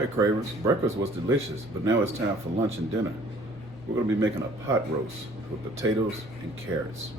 right, Cravings. Breakfast was delicious, but now it's time for lunch and dinner. We're going to be making a pot roast with potatoes and carrots.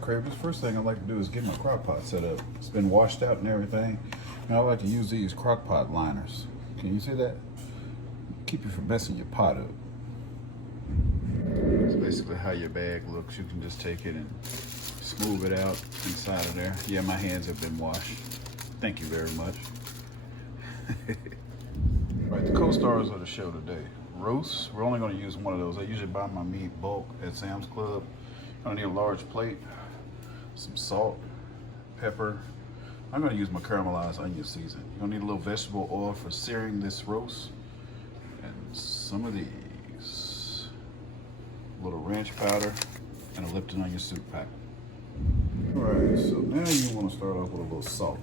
Cravings. First thing I like to do is get my crock pot set up. It's been washed out and everything. And I like to use these crock pot liners. Can you see that? Keep you from messing your pot up. It's basically how your bag looks. You can just take it and smooth it out inside of there. Yeah, my hands have been washed. Thank you very much. Right, the co-stars of the show today. Roast. We're only going to use one of those. I usually buy my meat bulk at Sam's Club. I need a large plate, some salt, pepper. I'm going to use my caramelized onion season. You're going to need a little vegetable oil for searing this roast. And some of these. A little ranch powder and a Lipton onion soup pack. Alright, so now you want to start off with a little salt.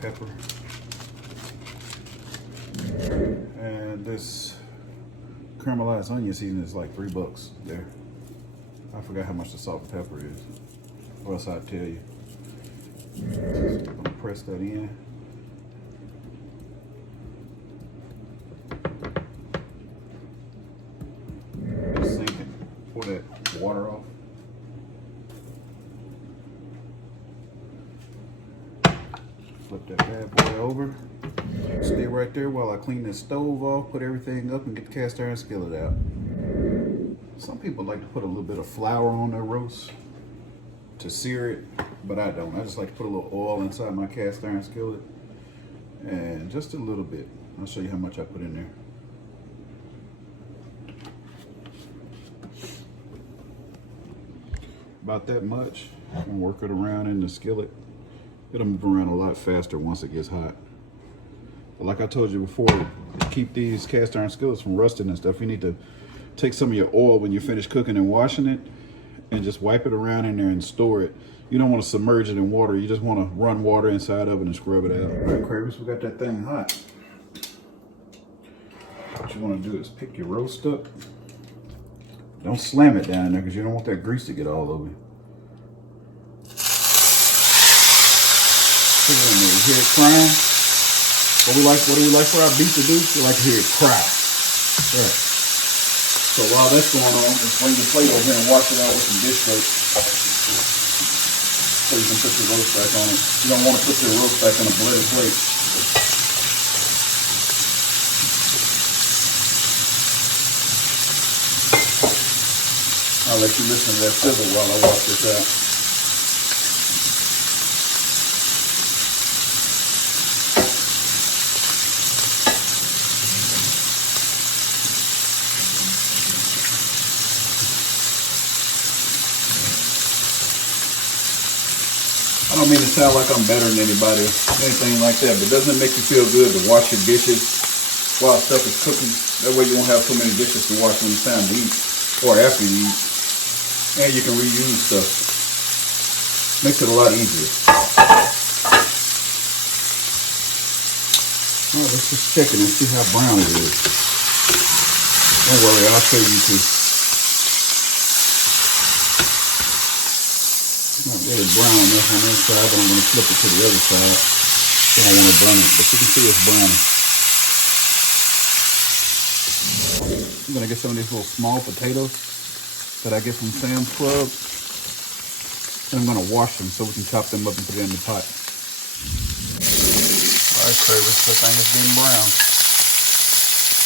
Pepper. And this caramelized onion seasoning is like $3 there. I forgot how much the salt and pepper is. Or else I'd tell you. So I'm gonna press that in. Sink and pour that water off. Flip that bad boy over. Stay right there while I clean this stove off, put everything up, and get the cast iron skillet out. Some people like to put a little bit of flour on their roast to sear it, but I don't. I just like to put a little oil inside my cast iron skillet, and just a little bit. I'll show you how much I put in there. About that much. I'm gonna work it around in the skillet. It'll move around a lot faster once it gets hot. But like I told you before, to keep these cast iron skillets from rusting and stuff, you need to take some of your oil when you finish cooking and washing it and just wipe it around in there and store it. You don't want to submerge it in water. You just want to run water inside of it and scrub it out. All right, Cravings, we got that thing hot. What you want to do is pick your roast up. Don't slam it down in there because you don't want that grease to get all over you. Put it in there. You hear it crying? What do we like for our beef to do? We like to hear it cry. All right. So while that's going on, just bring the plate over here and wash it out with some dish soap. So you can put your roast back on it. You don't want to put your roast back on a bloody plate. I'll let you listen to that sizzle while I wash this out. I don't mean to sound like I'm better than anybody or anything like that, but doesn't it make you feel good to wash your dishes while stuff is cooking? That way you won't have so many dishes to wash when it's time to eat or after you eat. And you can reuse stuff. Makes it a lot easier. Alright, let's just check it and see how brown it is. Don't worry, I'll show you too. Not really brown enough on this side, but I'm going to flip it to the other side. I don't want to burn it, but you can see it's browning. I'm going to get some of these little small potatoes that I get from Sam's Club. Then I'm gonna wash them so we can chop them up and put it in the pot. All right, Cravings, that thing is getting brown.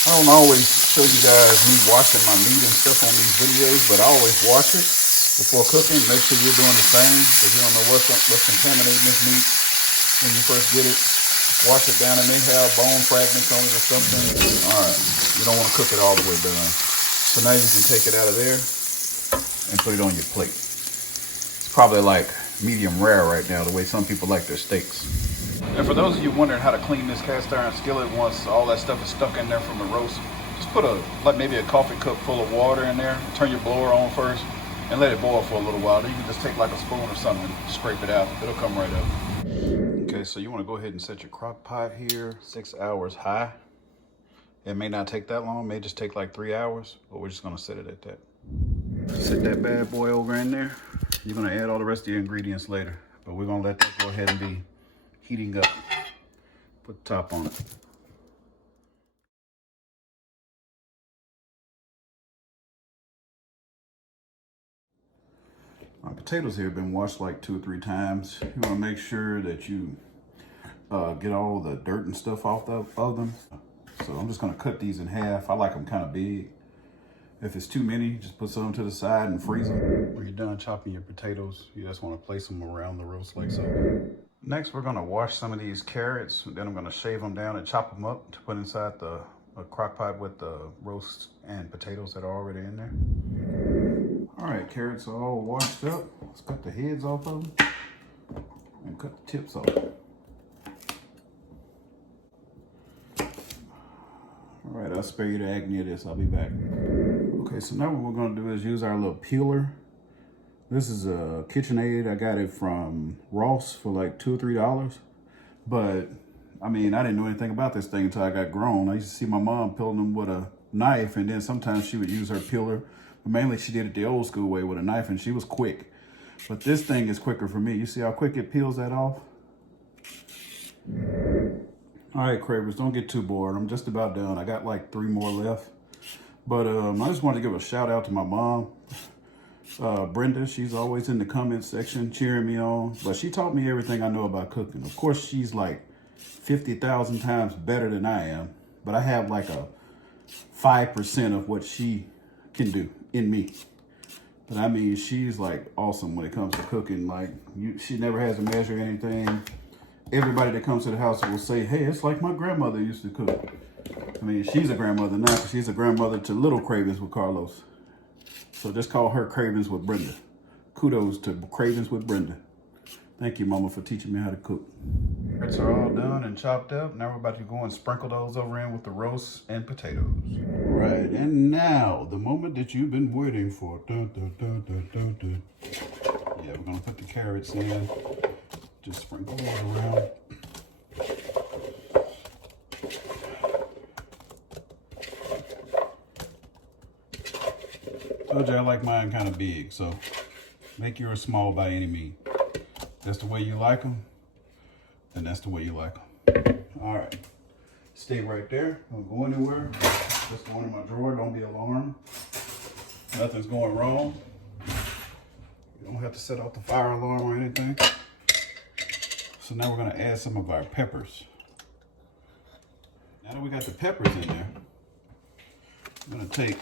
I don't always show you guys me washing my meat and stuff on these videos, but I always wash it before cooking. Make sure you're doing the same, because you don't know what's contaminating this meat when you first get it. Wash it down. It may have bone fragments on it or something. All right, you don't want to cook it all the way down. So now you can take it out of there and put it on your plate. It's probably like medium rare right now, the way some people like their steaks. And for those of you wondering how to clean this cast iron skillet once all that stuff is stuck in there from the roast, just put maybe a coffee cup full of water in there. Turn your blower on first and let it boil for a little while. Then you can just take like a spoon or something and scrape it out. It'll come right up. Okay, so you want to go ahead and set your crock pot here, 6 hours high. It may not take that long, it may just take like 3 hours, but we're just gonna set it at that. Set that bad boy over in there. You're gonna add all the rest of your ingredients later, but we're gonna let that go ahead and be heating up. Put the top on it. My potatoes here have been washed like 2 or 3 times. You want to make sure that you get all the dirt and stuff off of them. So I'm just going to cut these in half. I like them kind of big. If it's too many, just put some to the side and freeze them. When you're done chopping your potatoes, you just want to place them around the roast like so. Next, we're going to wash some of these carrots. Then I'm going to shave them down and chop them up to put inside a crock pot with the roast and potatoes that are already in there. All right, carrots are all washed up. Let's cut the heads off of them and cut the tips off. All right, I'll spare you the agony of this. I'll be back. Okay, so now what we're gonna do is use our little peeler. This is a KitchenAid. I got it from Ross for like $2 or $3. But I mean, I didn't know anything about this thing until I got grown. I used to see my mom peeling them with a knife, and then sometimes she would use her peeler. But mainly she did it the old school way with a knife, and she was quick. But this thing is quicker for me. You see how quick it peels that off? All right, Cravers, don't get too bored. I'm just about done. I got like 3 more left. But I just wanted to give a shout out to my mom, Brenda. She's always in the comment section cheering me on. But she taught me everything I know about cooking. Of course, she's like 50,000 times better than I am. But I have like a 5% of what she can do in me. But I mean, she's like awesome when it comes to cooking. Like, she never has to measure anything. Everybody that comes to the house will say, hey, it's like my grandmother used to cook. I mean, she's a grandmother now because she's a grandmother to little Cravings with Carlos. So just call her Cravings with Brenda. Kudos to Cravings with Brenda. Thank you, Mama, for teaching me how to cook. Carrots are all done and chopped up. Now we're about to go and sprinkle those over in with the roast and potatoes. Right, and now, the moment that you've been waiting for. Dun, dun, dun, dun, dun, dun. Yeah, we're gonna put the carrots in. Just sprinkle those around. Told you I like mine kind of big, so make yours small by any means. That's the way you like them, then that's the way you like them. All right, stay right there. Don't go anywhere. Just go in my drawer. Don't be alarmed. Nothing's going wrong. You don't have to set off the fire alarm or anything. So now we're gonna add some of our peppers. Now that we got the peppers in there, I'm gonna take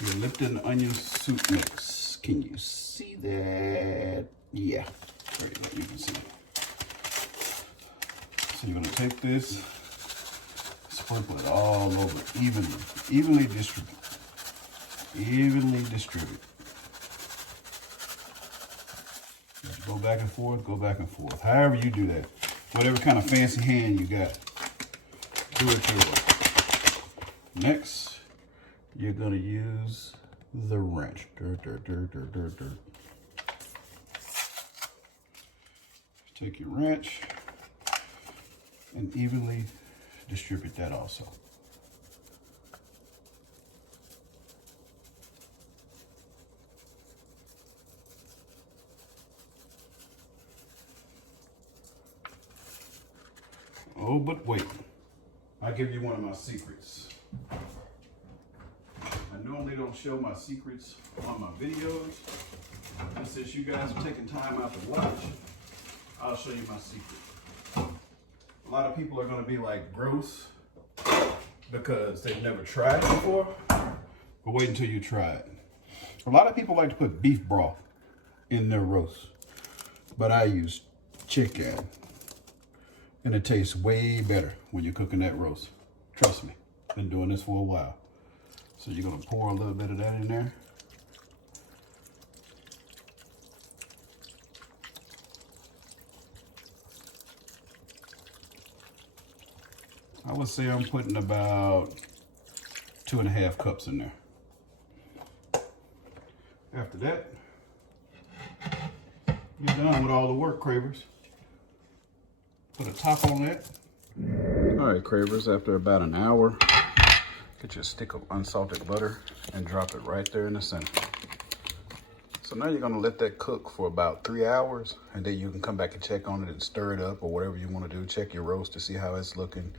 your Lipton onion soup mix. Can you see that? Yeah, great, you can see it. So you're gonna take this, sprinkle it all over, evenly distribute. Evenly distribute. Go back and forth, go back and forth. However you do that, whatever kind of fancy hand you got, do it your way. Next, you're gonna use the wrench. Take your wrench and evenly distribute that also. Oh, but wait, I'll give you one of my secrets. I normally don't show my secrets on my videos, And since you guys are taking time out to watch, I'll show you my secret. A lot of people are gonna be like, gross, because they've never tried it before, but wait until you try it. A lot of people like to put beef broth in their roast, but I use chicken, and it tastes way better when you're cooking that roast. Trust me, been doing this for a while. So you're gonna pour a little bit of that in there. I would say I'm putting about 2.5 cups in there. After that, you're done with all the work, Cravers. Put a top on that. All right, Cravers, after about an hour, get your stick of unsalted butter and drop it right there in the center. So now you're gonna let that cook for about 3 hours, and then you can come back and check on it and stir it up or whatever you wanna do. Check your roast to see how it's looking.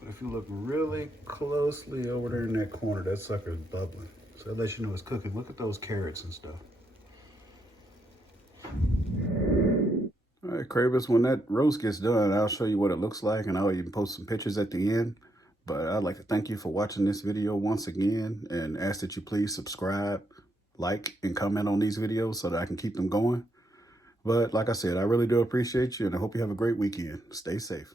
But if you look really closely over there in that corner, that sucker's bubbling. So that lets you know it's cooking. Look at those carrots and stuff. All right, Cravers, when that roast gets done, I'll show you what it looks like, and I'll even post some pictures at the end. But I'd like to thank you for watching this video once again, and ask that you please subscribe, like, and comment on these videos so that I can keep them going. But like I said, I really do appreciate you, and I hope you have a great weekend. Stay safe.